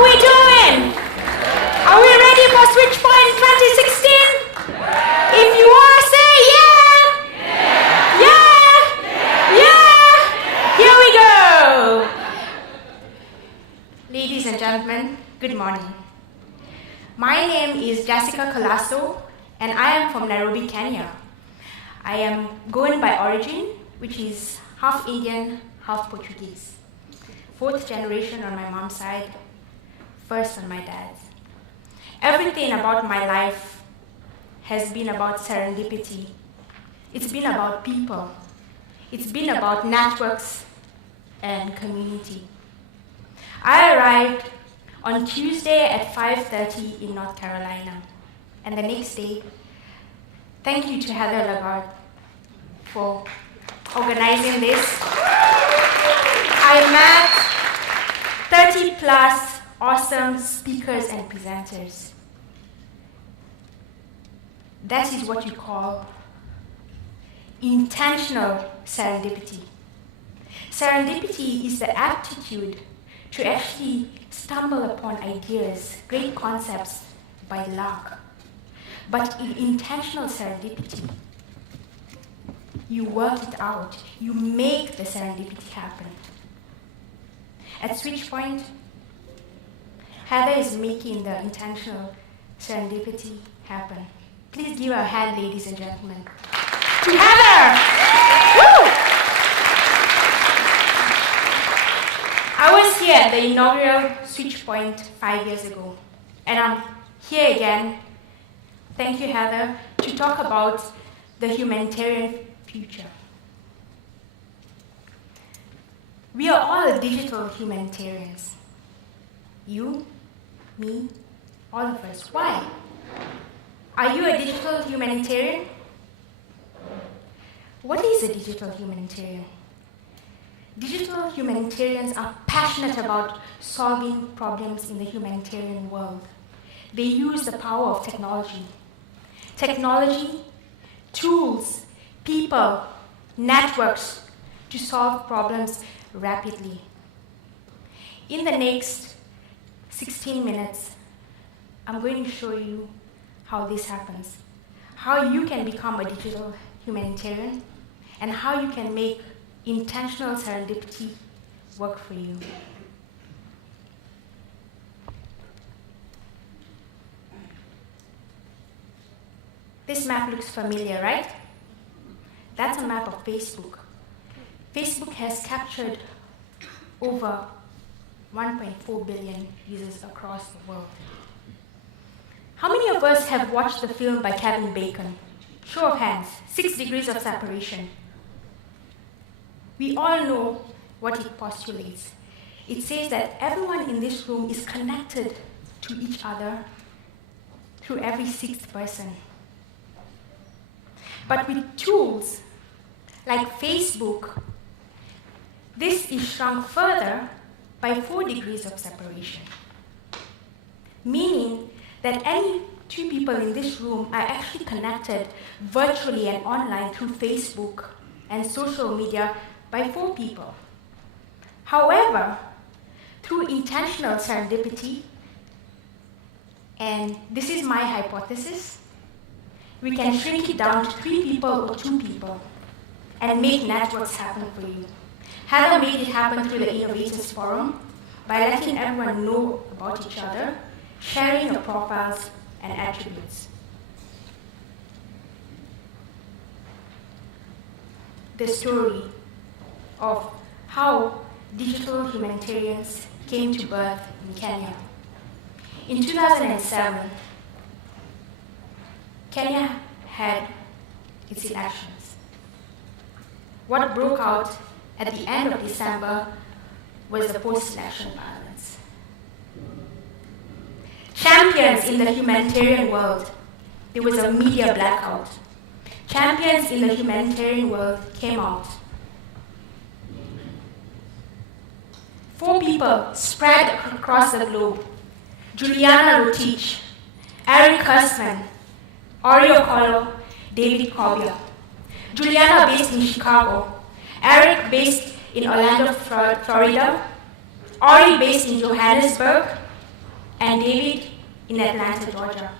How we doing? Are we ready for SwitchPoint 2016? If you are, say yeah! Yeah! Here we go! Ladies and gentlemen, good morning. My name is Jessica Colaço, and I am from Nairobi, Kenya. I am Goan by origin, which is half Indian, half Portuguese. Fourth generation on my mom's side, first on my dad's. Everything about my life has been about serendipity. It's been about people. It's been about networks and community. I arrived on Tuesday at 5:30 in North Carolina. And the next day, thank you to Heather Lagarde for organizing this. I met 30 plus awesome speakers and presenters. That is what you call intentional serendipity. Serendipity is the aptitude to actually stumble upon ideas, great concepts by luck. But in intentional serendipity, you work it out. You make the serendipity happen. At SwitchPoint, Heather is making the intentional serendipity happen. Please give her a hand, ladies and gentlemen. To Heather! Woo! I was here at the inaugural SwitchPoint 5 years ago, and I'm here again. Thank you, Heather, to talk about the humanitarian future. We are all digital humanitarians. You, me, all of us. Why? Are you a digital humanitarian? What is a digital humanitarian? Digital humanitarians are passionate about solving problems in the humanitarian world. They use the power of technology. Technology, tools, people, networks to solve problems rapidly. In the next 16 minutes, I'm going to show you how this happens, how you can become a digital humanitarian, and how you can make intentional serendipity work for you. This map looks familiar, right? That's a map of Facebook. Facebook has captured over 1.4 billion users across the world. How many of us have watched the film by Kevin Bacon? Show of hands, 6 degrees of separation. We all know what it postulates. It says that everyone in this room is connected to each other through every 6th person. But with tools like Facebook, this is shrunk further by 4 degrees of separation, meaning that any 2 people in this room are actually connected virtually and online through Facebook and social media by 4 people. However, through intentional serendipity, and this is my hypothesis, we can shrink it down to 3 people or 2 people and make networks happen for you. Heather made it happen through the Innovators Forum by letting everyone know about each other, sharing your profiles and attributes. The story of how digital humanitarians came to birth in Kenya. In 2007, Kenya had its elections. What broke out at the end of December was the post-election violence. Champions in the humanitarian world, there was a media blackout. Champions in the humanitarian world came out. 4 people spread across the globe. Juliana Rotich, Eric Husman, Oreo Colo, David Cobbia. Juliana based in Chicago, Eric based in Orlando, Florida, Ori based in Johannesburg, and David in Atlanta, Georgia.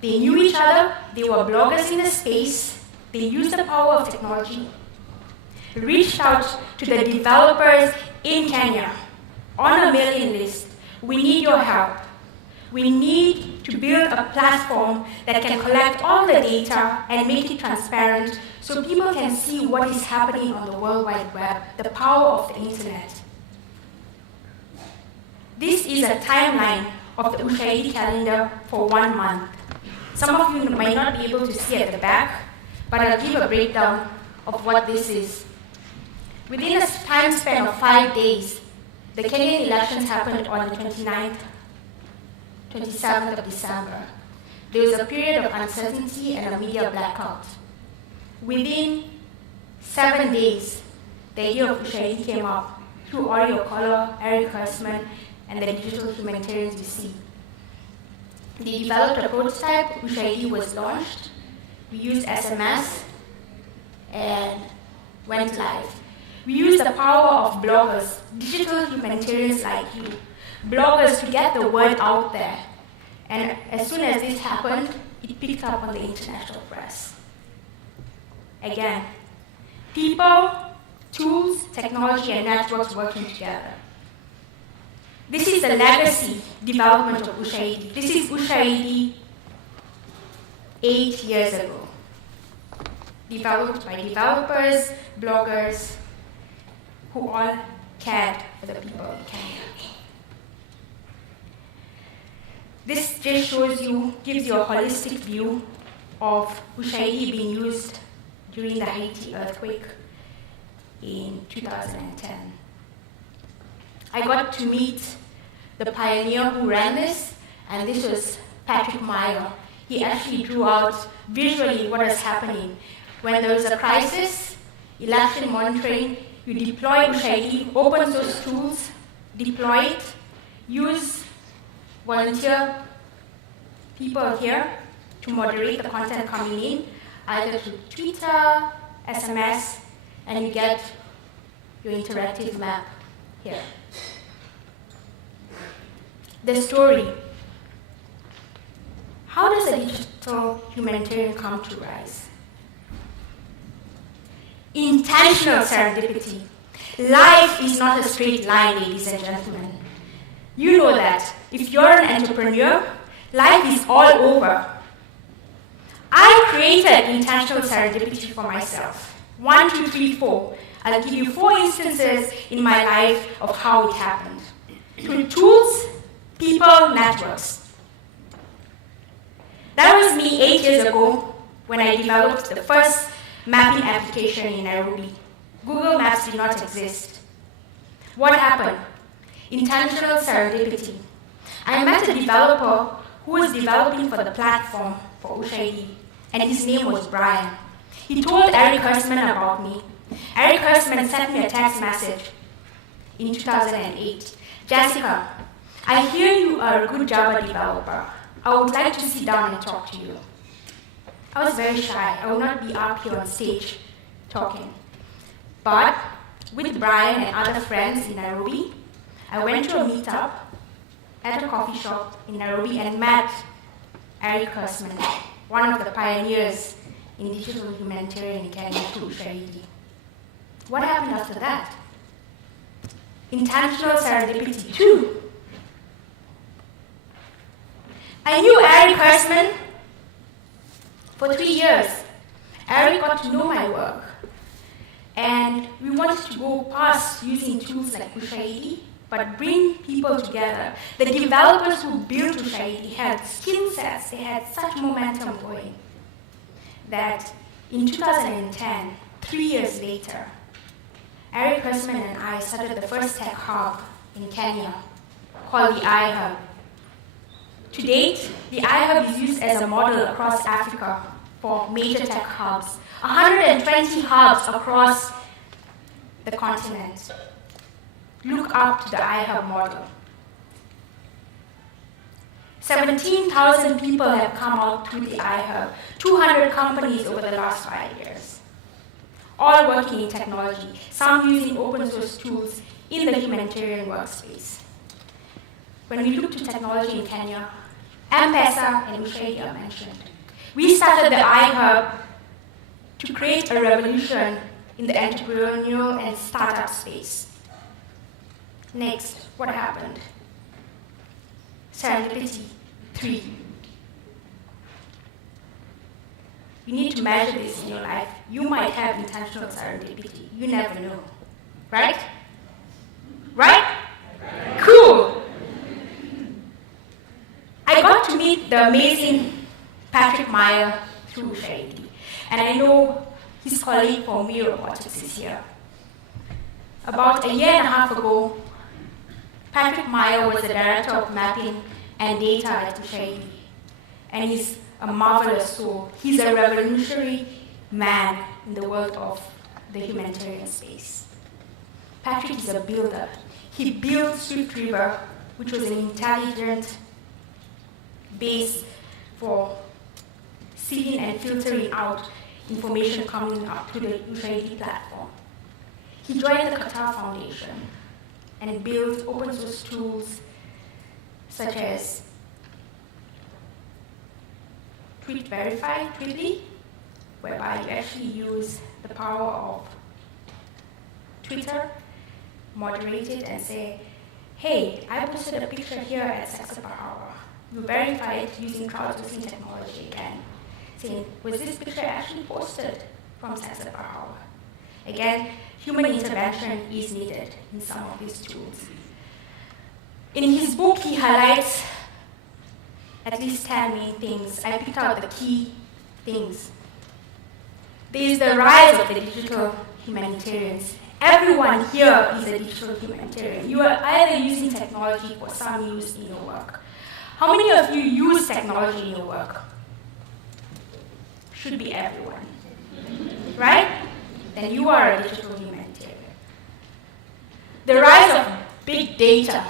They knew each other, they were bloggers in the space, they used the power of technology, reached out to the developers in Kenya on a mailing list. We need your help. We need to build a platform that can collect all the data and make it transparent so people can see what is happening on the World Wide Web, the power of the internet. This is a timeline of the Ushahidi calendar for 1 month. Some of you might not be able to see at the back, but I'll give a breakdown of what this is. Within a time span of 5 days, the Kenyan elections happened on the 27th of December. There was a period of uncertainty and a media blackout. Within 7 days, the idea of Ushahidi came up through Audio Color, Eric Hersman, and the digital humanitarians we see. They developed a prototype, Ushahidi was launched. We used SMS and went live. We used the power of bloggers, digital humanitarians like you, bloggers to get the word out there. And as soon as this happened, it picked up on the international press. Again, people, tools, technology, and networks working together. This is the legacy development of Ushahidi. This is Ushahidi 8 years ago. Developed by developers, bloggers, who all cared for the people in Kenya. This just shows you, gives you a holistic view of Ushahidi being used during the Haiti earthquake in 2010. I got to meet the pioneer who ran this, and this was Patrick Meyer. He actually drew out visually what is happening. When there was a crisis, election monitoring, you deploy Ushahidi, open source tools, deploy it, use volunteer people here to moderate the content coming in, either through Twitter, SMS, and you get your interactive map here. The story. How does a digital humanitarian come to rise? Intentional serendipity. Life is not a straight line, ladies and gentlemen. You know that. If you're an entrepreneur, life is all over. I created intentional serendipity for myself. 1, 2, 3, 4. I'll give you 4 instances in my life of how it happened. Through tools, people, networks. That was me 8 years ago when I developed the first mapping application in Nairobi. Google Maps did not exist. What happened? Intentional serendipity. I met a developer who was developing for the platform for Ushahidi, and his name was Brian. He told Eric Hersman about me. Eric Hersman sent me a text message in 2008. Jessica, I hear you are a good Java developer. I would like to sit down and talk to you. I was very shy. I would not be up here on stage talking. But with Brian and other friends in Nairobi, I went to a meetup at a coffee shop in Nairobi and met Eric Hersman, one of the pioneers in digital humanitarian in Kenya through Ushahidi. What happened after that? Intentional serendipity too. I knew Eric Hersman for 3 years. Eric got to know my work. And we wanted to go past using tools like Ushahidi, but bring people together. The developers who built Ushahidi had skill sets, they had such momentum going, that in 2010, 3 years later, Eric Hersman and I started the first tech hub in Kenya called the iHub. To date, the iHub is used as a model across Africa for major tech hubs. 120 hubs across the continent. Look up to the iHub model. 17,000 people have come out through the iHub. 200 companies over the last 5 years. All working in technology, some using open source tools in the humanitarian workspace. when we look to technology in Kenya, M-Pesa and Ushahidi are mentioned. We started the iHub to create a revolution in the entrepreneurial and startup space. Next, what happened? Serendipity 3. You need to measure this in your life. You might have intentional serendipity. You never know. Right? Right? Cool. I got to meet the amazing Patrick Meyer through Ushahidi, and I know his colleague for Mio Robotics is here. About a year and a half ago, Patrick Meyer was the director of mapping and data at Ushahidi, and he's a marvelous soul. He's a revolutionary man in the world of the humanitarian space. Patrick is a builder. He built Swift River, which was an intelligent base for seeding and filtering out information coming up to the Ushahidi platform. He joined the Qatar Foundation and built open source tools such as Tweet Verify, Tweetly, whereby you actually use the power of Twitter, moderate it and say, hey, I posted a picture here at Saxa per hour. You verify it using crowdsourcing technology again, saying, was this picture actually posted from Saxa per hour? Again, human intervention is needed in some of these tools. In his book, he highlights at least 10 main things. I picked out the key things. There is the rise of the digital humanitarians. Everyone here is a digital humanitarian. You are either using technology for some use in your work. How many of you use technology in your work? Should be everyone. Right? Then you are a digital humanitarian. The rise of big data.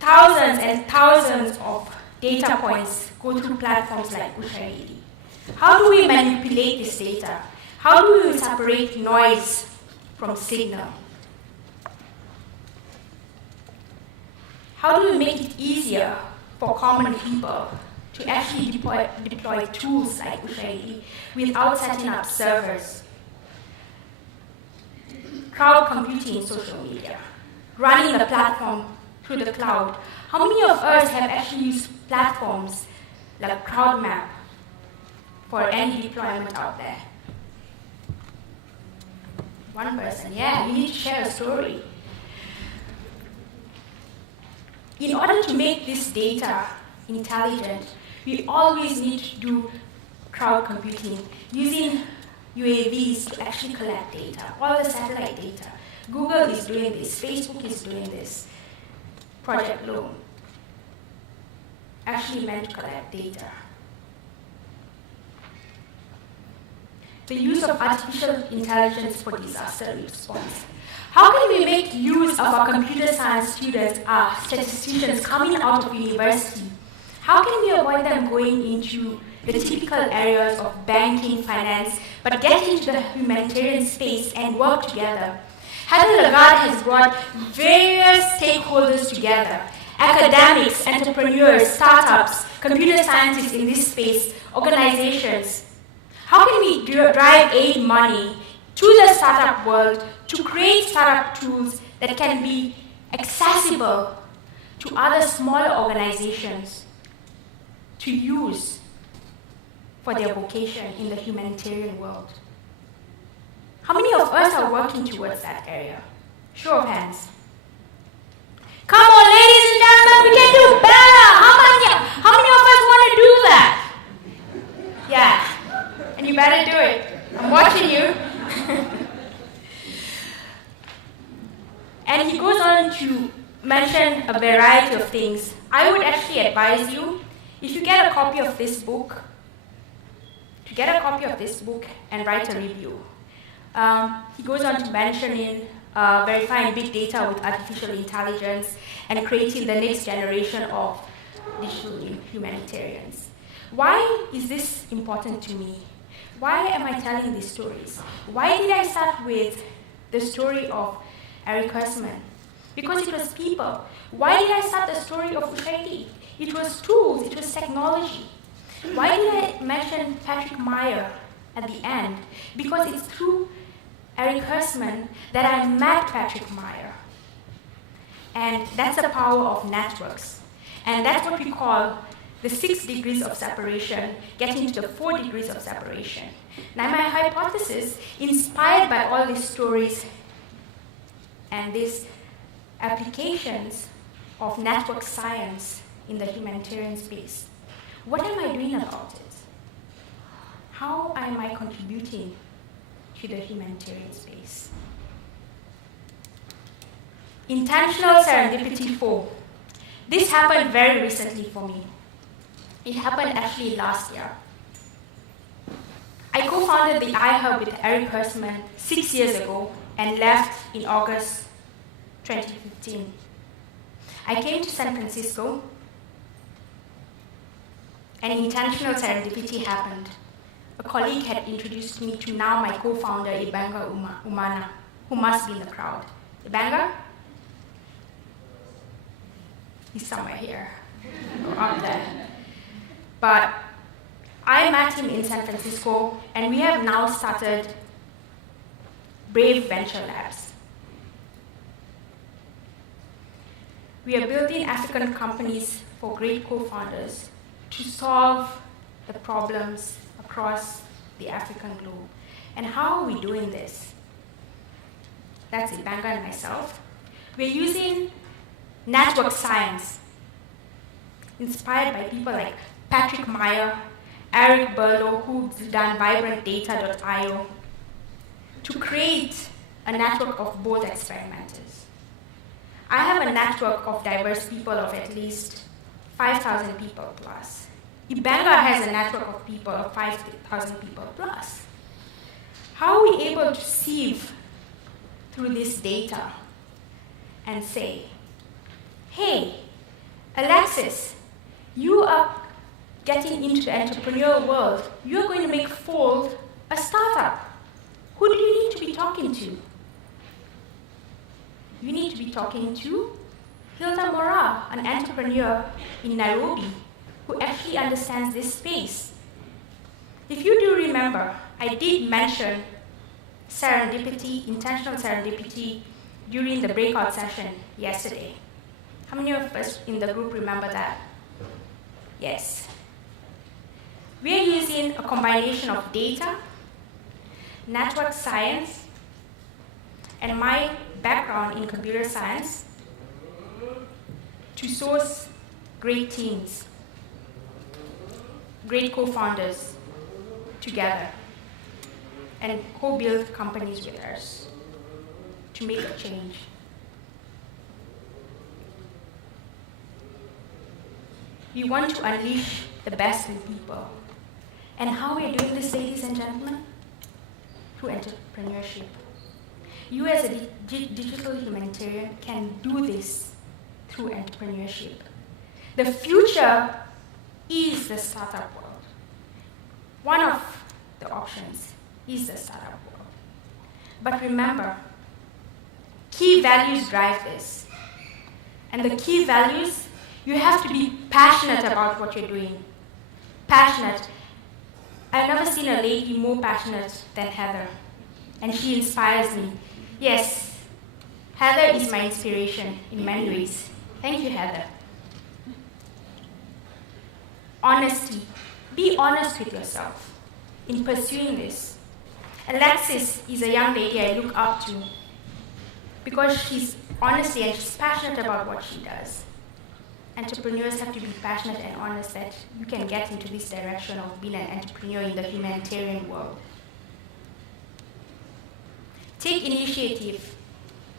Thousands and thousands of data points go through platforms like Ushahidi. How do we manipulate this data? How do we separate noise from signal? How do we make it easier for common people to actually deploy tools like Ushahidi without setting up servers? Cloud computing, social media, running the platform through the cloud. How many of us have actually used platforms like CrowdMap for any deployment out there? One person, yeah, you need to share a story. In order to make this data intelligent, we always need to do crowd computing, using UAVs to actually collect data, all the satellite data. Google is doing this, Facebook is doing this. Project Loan, actually meant to collect data. The use of artificial intelligence for disaster response. How can we make use of our computer science students, our statisticians coming out of university? How can we avoid them going into the typical areas of banking, finance, but get into the humanitarian space and work together? Heather Lagarde has brought various stakeholders together, academics, entrepreneurs, startups, computer scientists in this space, organizations. How can we drive aid money to the startup world to create startup tools that can be accessible to other smaller organizations to use for their vocation in the humanitarian world? How many of us are working towards that area? Show of hands. Come on, ladies and gentlemen, we can do better. How many of us want to do that? Yeah, and you better do it. I'm watching you. And he goes on to mention a variety of things. I would actually advise you, if you get a copy of this book, to get a copy of this book and write a review. He goes on to mention verifying big data with artificial intelligence and creating the next generation of digital humanitarians. Why is this important to me? Why am I telling these stories? Why did I start with the story of Eric Hersman? because it was people. Why did I start the story of Ushaidi? It was tools, it was technology. Why did I mention Patrick Meyer at the end? Because it's through Eric Hersman that I met Patrick Meyer. And that's the power of networks. And that's what we call the 6 degrees of separation, getting to the 4 degrees of separation. Now my hypothesis, inspired by all these stories and these applications of network science in the humanitarian space, what am I doing about it? How am I contributing to the humanitarian space? Intentional serendipity 4. This happened very recently for me. It happened actually last year. I co-founded the iHub with Eric Hersman 6 years ago and left in August 2015. I came to San Francisco, and intentional serendipity happened. A colleague had introduced me to now my co-founder, Ibanga Umana, who must be in the crowd. Ibanga? He's somewhere here, or up there. But I met him in San Francisco, and we have now started Brave Venture Labs. We are building African companies for great co-founders to solve the problems across the African globe. And how are we doing this? That's Ibanga and myself. We're using network science, inspired by people like Patrick Meyer, Eric Berlow, who's done VibrantData.io, to create a network of both experimenters. I have a network of diverse people of at least 5,000 people plus. Ibanga has a network of people of 5,000 people plus. How are we able to sieve through this data and say, hey, Alexis, you are getting into the entrepreneurial world. You're going to make Fold a startup. Who do you need to be talking to? You need to be talking to Hilda Mora, an entrepreneur in Nairobi, who actually understands this space. If you do remember, I did mention serendipity, intentional serendipity, during the breakout session yesterday. How many of us in the group remember that? Yes. We're using a combination of data, network science, and my background in computer science to source great teams, great co-founders together, and co-build companies with us to make a change. We want to unleash the best in people. And how we are doing this, ladies and gentlemen? Through entrepreneurship. You as a digital humanitarian can do this through entrepreneurship. The future is the startup world. One of the options is the startup world. But remember, key values drive this. And the key values, you have to be passionate about what you're doing. Passionate. I've never seen a lady more passionate than Heather. And she inspires me. Yes, Heather is my inspiration in many ways. Thank you, Heather. Honesty. Be honest with yourself in pursuing this. Alexis is a young lady I look up to because she's honest and she's passionate about what she does. Entrepreneurs have to be passionate and honest that you can get into this direction of being an entrepreneur in the humanitarian world. Take initiative.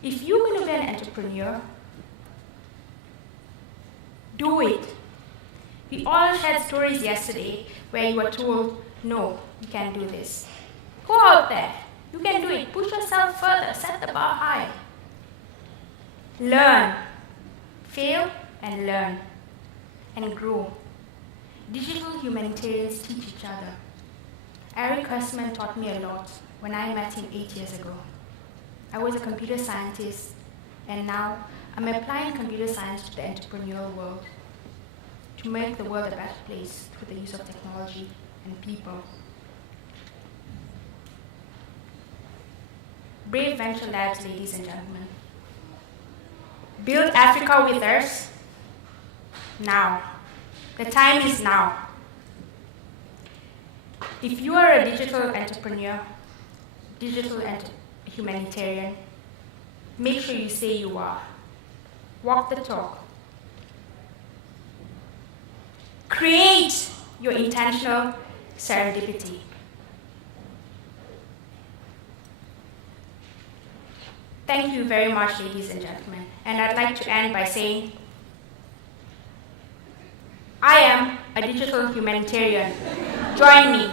If you're going to be an entrepreneur, do it. We all shared stories yesterday where you were told, no, you can't do this. Go out there. You can do it. Push yourself further. Set the bar high. Learn. Fail and learn. And grow. Digital humanitarians teach each other. Eric Hersman taught me a lot when I met him 8 years ago. I was a computer scientist, and now I'm applying computer science to the entrepreneurial world to make the world a better place through the use of technology and people. Brave Venture Labs, ladies and gentlemen. Build Africa with us now. The time is now. If you are a digital entrepreneur, digital and humanitarian, make sure you say you are. Walk the talk. Create your intentional serendipity. Thank you very much, ladies and gentlemen. And I'd like to end by saying, I am a digital humanitarian. Join me.